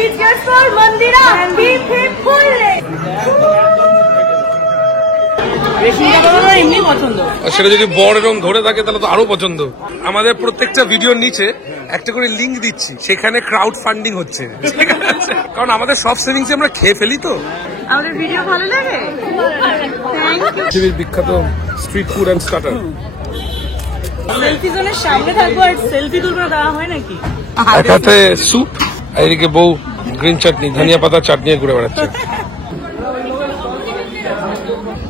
Cheers for Mandira. Hip hip hooray. সেটা যদি বড় এরকম ধরে থাকে তাহলে তো আরো পছন্দ। আমাদের প্রত্যেকটা ভিডিওর নিচে একটা করে লিঙ্ক দিচ্ছি, সেখানে ক্রাউড ফান্ডিং হচ্ছে, কারণ আমাদের সব সেভিংস আমরা খেয়ে ফেলি। তো আমাদের ভিডিও ভালো লাগে, পৃথিবীর বিখ্যাত street food and starter. Selfie জোনের সামনে থাকবো আর সেলফি তুলবো, দেওয়া হয় নাকি? একসাথে স্যুপ আর এদিকে বউ গ্রিন চাটনি, ধনিয়া পাতা চাটনি ঘুরে বেড়াচ্ছে।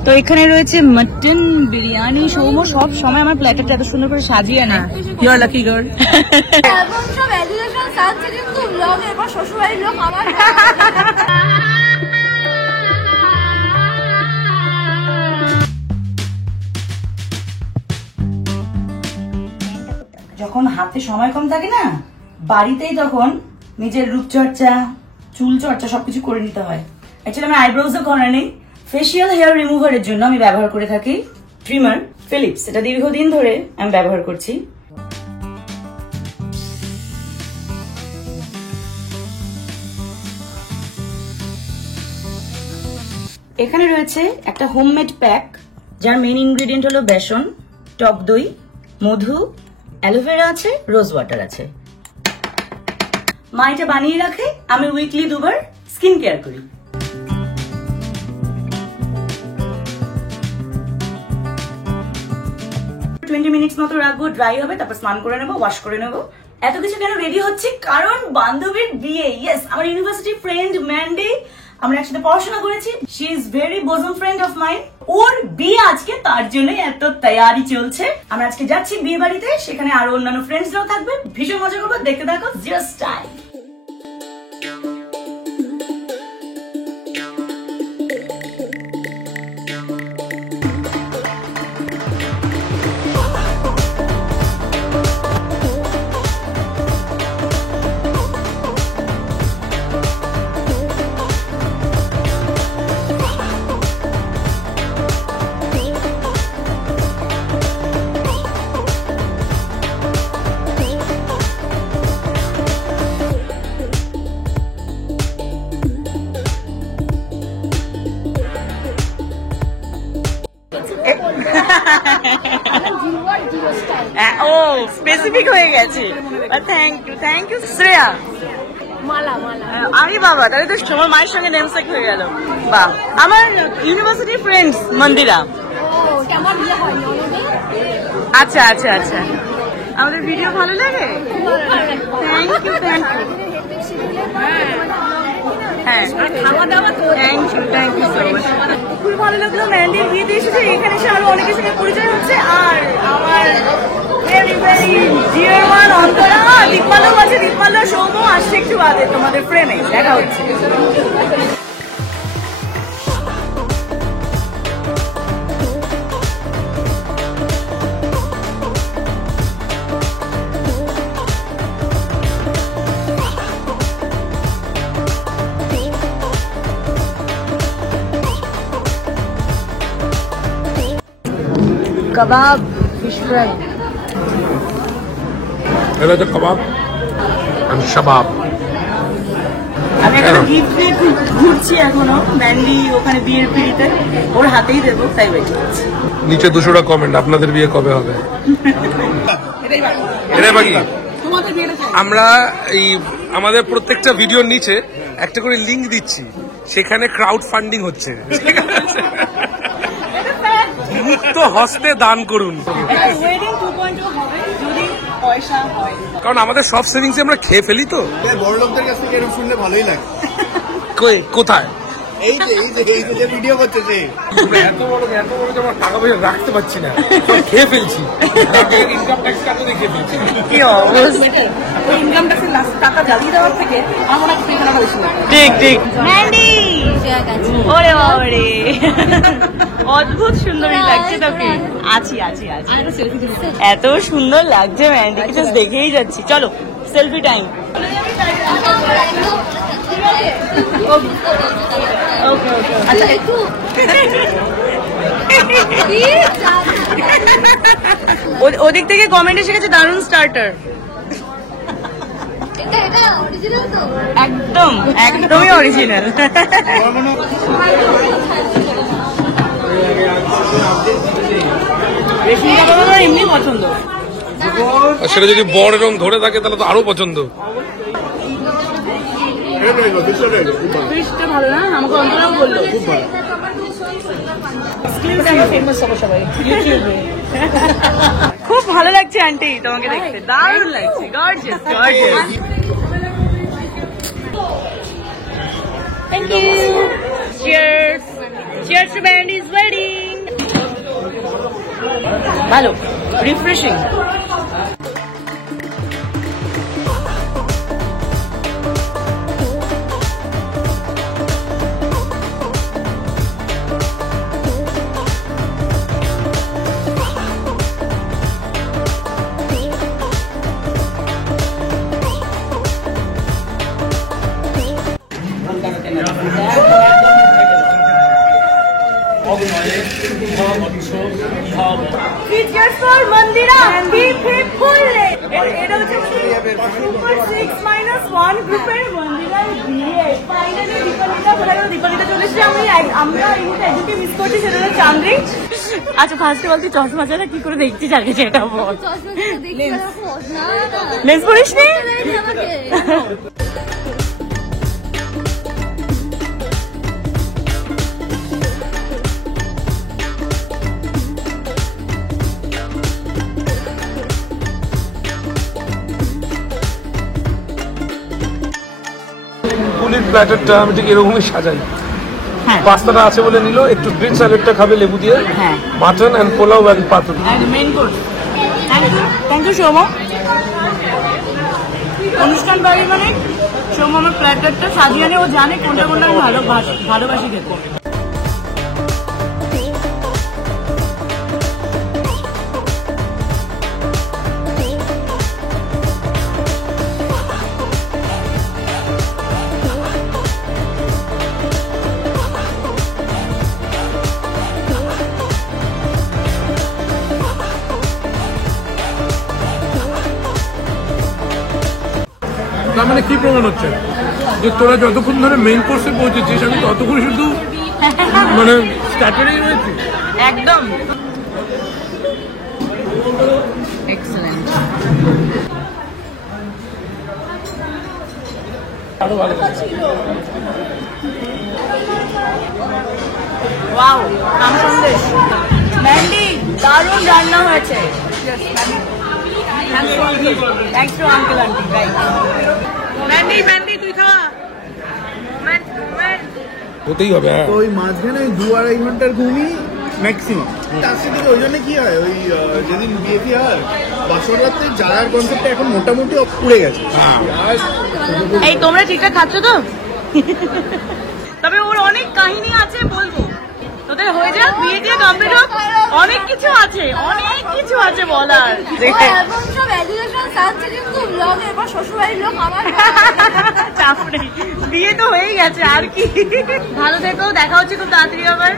তো এখানে রয়েছে মটন বিরিয়ানি, সৌম সব সময় আমার প্ল্যাটারটা এত সুন্দর করে সাজিয়ে আনে। You are lucky girl. এবং সব এলিগেশন সাথে কিন্তু ব্লগ এবার শ্বশুরবাড়ির লোক আমার যখন হাতে সময় কম থাকে না, বাড়িতেই তখন নিজের রূপচর্চা, চুল চর্চা সবকিছু করে নিতে হয়। অ্যাকচুয়ালি আমি আইব্রোজও করা নেই, ফেসিয়াল হেয়ার রিমুভারের জন্য আমি ব্যবহার করে থাকি ট্রিমার ফিলিপস। এটা দীর্ঘদিন ধরে আমি ব্যবহার করছি। এখানে রয়েছে একটা হোমমেড প্যাক, যার মেইন ইনগ্রেডিয়েন্ট হলো বেসন, টক দই, মধু, অ্যালোভেরা আছে, রোজ ওয়াটার আছে। মা এটা বানিয়ে রাখে, আমি উইকলি 2 বার স্কিন কেয়ার করি। মিনিটস মতো রাখবো, ড্রাই হবে, তারপর স্নান করে নেবো, ওয়াশ করে নেবো। এত কিছু কেন রেডি হচ্ছে? কারণ বান্ধবীর বিয়ে। ইয়েস, আমার ইউনিভার্সিটি ফ্রেন্ড ম্যান্ডি, আমরা একসাথে পড়াশোনা করেছি। She is very bosom friend of mine. ওর বিয়ে আজকে, তার জন্যই এত তৈরি চলছে। আমরা আজকে যাচ্ছি বিয়ে বাড়িতে, সেখানে আরো অন্যান্য ফ্রেন্ডসরাও থাকবে। ভীষণ মজা করবো, দেখতে থাকো। Just time. ও স্পেসিফিক হয়ে গেছে। Thank you Shreya. মালা মালা আরে বাবা, তাহলে তো তোমার মায়ের সঙ্গে নেমসেক হয়ে গেল। বাহ, আমার ইউনিভার্সিটি ফ্রেন্ডস মন্দিরা। আমার বিয়ে হয়নি। আচ্ছা আচ্ছা আচ্ছা, আমাদের ভিডিও ভালো লাগে, থ্যাংক ইউ। হ্যাঁ, খাওয়া দাওয়া তো থ্যাংক ইউ সো মাচ। খুব ভালো লাগলো ম্যান্ডির বিয়েতে এসেছে। এখানে এসে আরো অনেকের সঙ্গে পরিচয় হচ্ছে। আর আমার very very dear one Antara, Dipmalya আছে, দীপমাল্য সৌম আসছে একটু বাদে। তোমাদের ফ্রেমে দেখা হচ্ছে। কাবাব, ফিশ ফ্রাই। এটা তো কাবাব আর শাবাব। আমি এখানে গিফট নিয়ে ঘুরছি এখনো। ম্যান্ডি ওখানে বিয়ের পিড়িতে, ওর হাতেই দেবো, তাই ওয়েট করছি। নিচে 200টা কমেন্ট, আপনাদের বিয়ে কবে হবে? এটাই বাকি। আমরা এই আমাদের প্রত্যেকটা ভিডিওর নিচে একটা করে লিঙ্ক দিচ্ছি, সেখানে ক্রাউড ফান্ডিং হচ্ছে। মুক্ত হস্তে দান করুন, কারণ আমাদের সব সেভিংস আমরা খেয়ে ফেলি। তো বড় লোকদের কাছ থেকে এরকম শুনলে ভালোই লাগে। কোথায় এই যে ভিডিও করছে সে, এত বড় আমার টাকা পয়সা রাখতে পারছি না, খেয়ে ফেলছি। ইনকাম ট্যাক্স কাটতে খেয়ে ফেলছি। কি অবস্থা, ওই ইনকাম ট্যাক্সের টাকা জ্বালিয়ে দেওয়ার থেকে আমার একটা পেছনে বেশি না। ঠিক ঠিক। ম্যান্ডি, ওরে বাবারে, অদ্ভুত সুন্দরী লাগছে তোকে। আছি আছি আছি, এত সুন্দর লাগছে ম্যান্ডিকে, জাস্ট দেখেই যাচ্ছি। চলো সেলফি টাইম। ওকে ওকে, আচ্ছা একটু ওদিক থেকে কমেন্ট এসে গেছে, দারুণ স্টার্টার। এটা অরিজিনাল তো? একদম একদমই অরিজিনাল। এমনি পছন্দ, আর সেটা যদি বড় এরকম ধরে থাকে তাহলে তো আরো পছন্দ। ফিশটা ভালো না? আমাকে অন্তরাও বললো খুব ভালো। ফেমাস হবে সবাই ইউটিউবে। খুব ভালো লাগছে আন্টি তোমাকে দেখতে, দারুণ লাগছে, gorgeous gorgeous. Thank you. Cheers cheers to Mandy's wedding. ভালো, refreshing. Features for Mandira. Keep hip full. এটা হচ্ছে Super 6-1 গ্রুপের মন্দিরার বিয়ে। ফাইনালি দীপালিতা বলে গেল, দীপালিতা চলে এসেছে। আমরা এই মুহূর্তে একজনকে মিস করছি, সেটা হচ্ছে চান্দ্রি। আচ্ছা ফার্স্টে বলছি চশমা ছাড়া কি করে দেখছিস আগে সেটা বল। লেন্স পরিস নি? পুলির প্ল্যাটারটা আমি ঠিক এরকমই সাজাই। হ্যাঁ, পাস্তাটা আছে বলে নিল, একটু গ্রিন স্যালাডটা খাবে লেবু দিয়ে, হ্যাঁ, mutton and pulao and paturi. and main course. Thank you Soum. অনুষ্ঠান বাড়ি মানে সৌম আমার প্ল্যাটারটা সাজিয়ে আনে, ও জানে কোনটা কোনটা আমি ভালোবাসি খেতে। তার মানে কি প্রমাণ হচ্ছে যে তোরা যতক্ষণ ধরে মেইন কোর্সে পৌঁছেছিস আমি ততক্ষণ শুধু মানে স্টার্টারেই রয়েছি। একদম এক্সেলেন্ট। আরো ভালো ওয়াও, আম সন্দেশ। ম্যান্ডি দারুণ রান্না হয়েছে। Thanks to uncle aunty. Right, Mandy তুই খা। হতেই হবে। হ্যাঁ, তো ওই মাঝখানে 2-2.5 ঘন্টার ঘুমই ম্যাক্সিমাম। তার সাথে ওই জন্য কি হয়, ওই যেদিন বিয়ে ফিয়ে হয় বাসর রাত্রে যাওয়ার কনসেপ্টটা এখন মোটামুটি উড়ে গেছে। এই তোমরা ঠিকঠাক খাচ্ছ তো? তবে ওর অনেক কাহিনী আছে, বলবো তোদের হয়ে যাক, বিয়ে দিয়ে কমপ্লিট হোক, অনেক কিছু আছে, অনেক কিছু আছে বলার। এখন সব এডুকেশন সাথে কিন্তু ব্লগ, এবার শ্বশুরবাড়ির লোক আমার চাপ নেই, বিয়ে তো হয়ে গেছে আর কি। ভালো থেকো, দেখা হচ্ছে খুব তাড়াতাড়ি আবার।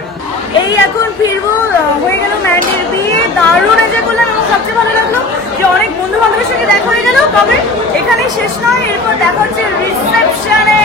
এই এখন ফিরবো, হয়ে গেল ম্যান্ডির বিয়ে, দারুণ এনজয় করলাম এবং সবচেয়ে ভালো লাগলো যে অনেক বন্ধু বান্ধবের সঙ্গে দেখা হয়ে গেল। তবে এখানেই শেষ নয়, এরপর দেখা হচ্ছে রিসেপশনে।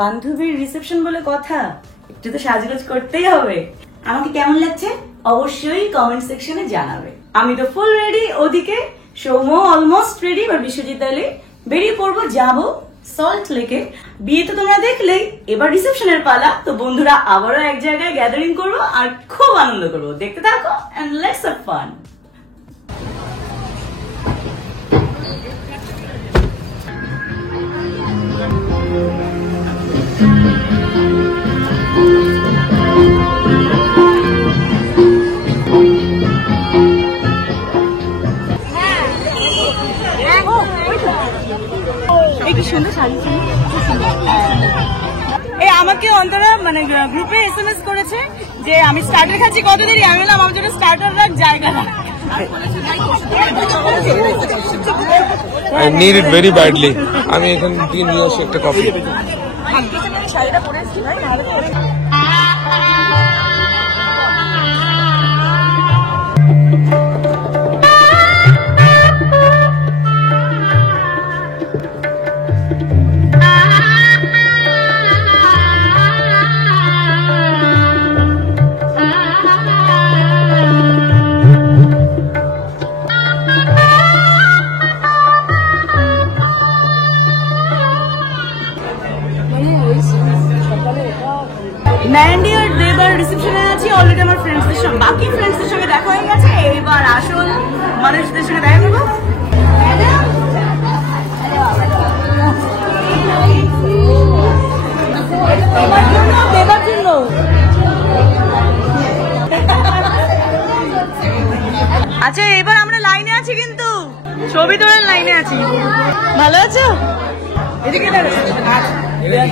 বান্ধবীর রিসেপশন বলে কথা, একটু তো সাজগোজ করতেই হবে। আমাকে কেমন লাগছে অবশ্যই কমেন্ট সেকশনে জানাবে। আমি তো ফুল রেডি, ওদিকে সৌম অলমোস্ট রেডি। এবার বিশ্ববিদ্যালয়ে বেরিয়ে পড়বো, যাবো সল্ট লেকে। বিয়ে তো তোমরা দেখলেই, এবার রিসেপশনের পালা। তো বন্ধুরা আবারও এক জায়গায় গ্যাদারিং করবো আর খুব আনন্দ করবো। দেখতে থাকো এন্ড লেটস হ্যাভ ফান। মানে গ্রুপে SMS করেছে যে আমি স্টার্টার খাচ্ছি কত দেরি, আমি বললাম আমার জন্য স্টার্টার রাখ, জায়গা রাখ। I need it very badly. আমি এখান থেকে নিয়ে আসি একটা কফি। শাড়িটা পরে এসেছি ভাই, নাহলে পরে ম্যান্ডি আর দেবার রিসেপশনে আছি। অলরেডি আমার ফ্রেন্ডসদের সঙ্গে, বাকি ফ্রেন্ডসদের সঙ্গে দেখা হয়ে গেছে। এবার আসল মানুষদের সঙ্গে দেখা করবো। দেবার জন্য আচ্ছা, এবার আমরা লাইনে আছি, কিন্তু ছবি তোলার লাইনে আছি। ভালো আছো? এদিকে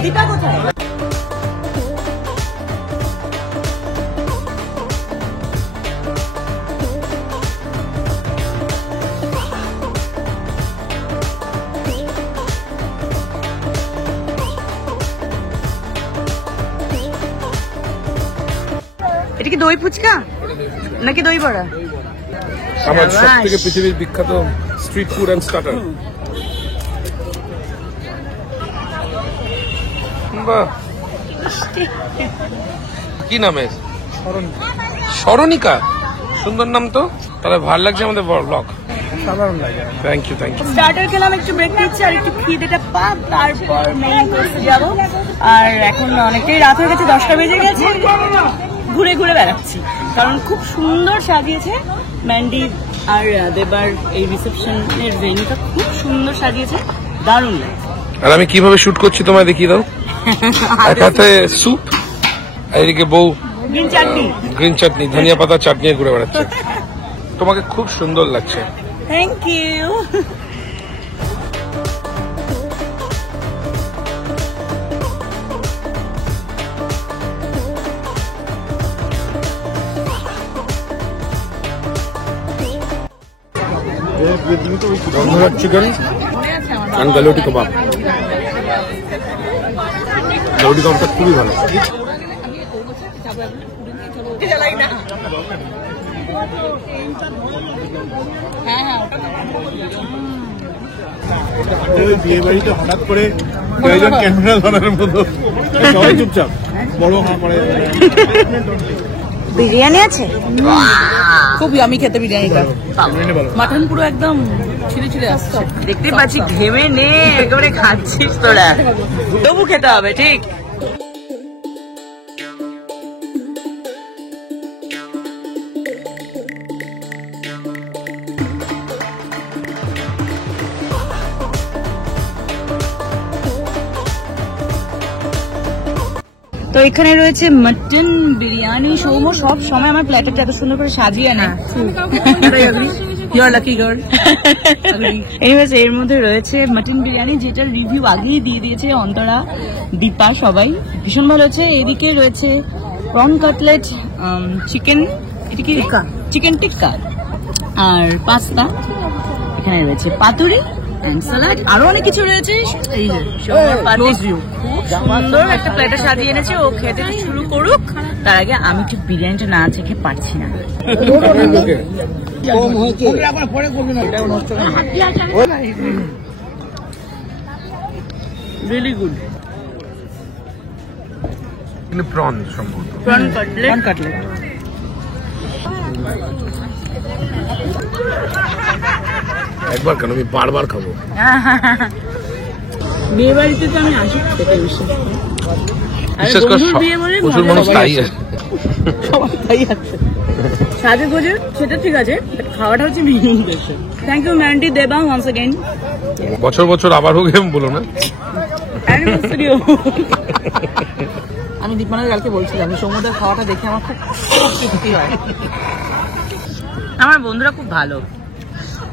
দীপা কোথায়? এটা কি দই ফুচকা নাকি দই বড়া? আমার সবথেকে পৃথিবীর বিখ্যাত স্ট্রিট ফুড এন্ড স্টার্টার। বাহ, কি নামে? স্মরণিকা, সুন্দর নাম তো। তাহলে ভালো লাগছে আমাদের ব্লগ, সাধারণ লাগে। Thank you, thank you. Starter খেলাম, একটু ব্রেক নিচ্ছি আর একটু খিদেটা পাক, তারপর মেইন কোর্সে যাবো। আর এখন অনেকটাই রাত হয়ে গেছে, 10টা বেজে গেছে। ঘুরে ঘুরে বেড়াচ্ছি, কারণ খুব সুন্দর সাজিয়েছে ম্যান্ডি আর দেবার। এই রিসেপশনের ভেন্যুটা খুব সুন্দর সাজিয়েছে, দারুণ লাগে। আর আমি কিভাবে শুট করছি তোমায় দেখিয়ে দাও। এক হাতে স্যুপ, এদিকে বউ গ্রিন চাটনি, ধনিয়া পাতা চাটনি ঘুরে বেড়াচ্ছে। তোমাকে খুব সুন্দর লাগছে। Thank you. গন্ধরাজ চিকেন আর গালোটি কাবাব। গালোটি কাবাবটা খুবই ভালো। বিয়ে বাড়িতে হঠাৎ করে কয়েকজন ক্যামেরা ধরার মতো সবাই চুপচাপ, বড় হা করে। বিরিয়ানি আছে, খুব ইয়ামি খেতে বিরিয়ানিটা। মাটন পুরো একদম ছিঁড়ে ছিঁড়ে আসছে, দেখতে পাচ্ছি। ঘেমে নে, একেবারে খাচ্ছিস তোরা, তবু খেতে হবে, ঠিক? তো এখানে রয়েছে মটন বিরিয়ানি। সৌম্য সব সময় আমার প্ল্যাটারটা এত সুন্দর করে সাজিয়ে না। এনিওয়েজ, এর মধ্যে রয়েছে মটন বিরিয়ানি, যেটার রিভিউ আগেই দিয়ে দিয়েছে অন্তরা, দীপা, সবাই। ভীষণ ভালো হয়েছে। এদিকে রয়েছে প্রন কাটলেট, চিকেন, এটা কি চিকেন টিক্কা আর পাস্তা। এখানে রয়েছে পাতুরি এন্ড স্যালাড, আরো অনেক কিছু রয়েছে। এই যে সুন্দর একটা প্লেটে সাজিয়ে এনেছে। ও খেতে শুরু করুক, তার আগে আমি একটু বিরিয়ানিটা না চেখে পারছি না। Really good. প্রন সম্ভবত, প্রন কাটলেট। একবার কেন, আমি বারবার খাবো। বিয়ে বাড়িতে তো আমি আসি খেতে, বিশেষ করে প্রচুর মানুষ তাই আছে, সবাই তাই আছে। সাজে গোজে সেটা ঠিক আছে, খাওয়াটা হচ্ছে মেইন বিষয়। থ্যাংক ইউ ম্যান্ডি, দেবা, ওয়ান্স অ্যাগেন। বছর বছর আবার হোক বলো না। আমি দীপমানের কালকে বলছিলাম, সমুদ্রের খাওয়াটা দেখে আমার খুব তৃপ্তি হয়। আমার বন্ধুরা খুব ভালো।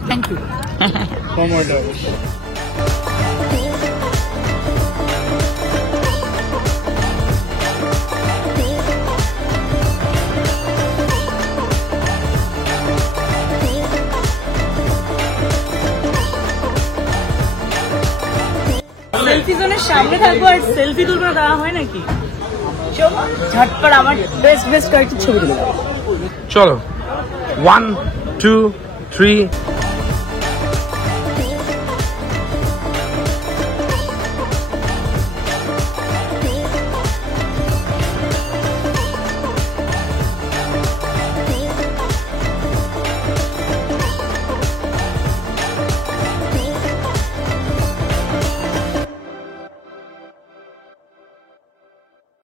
Thank you. সিজনের সামনে থাকবো আর সেলফি তুলবো না, তা হয় নাকি? চলো ঝটপট আমার বেস্ট কয়েকটি ছবি তুলে দাও। চলো 1 2 3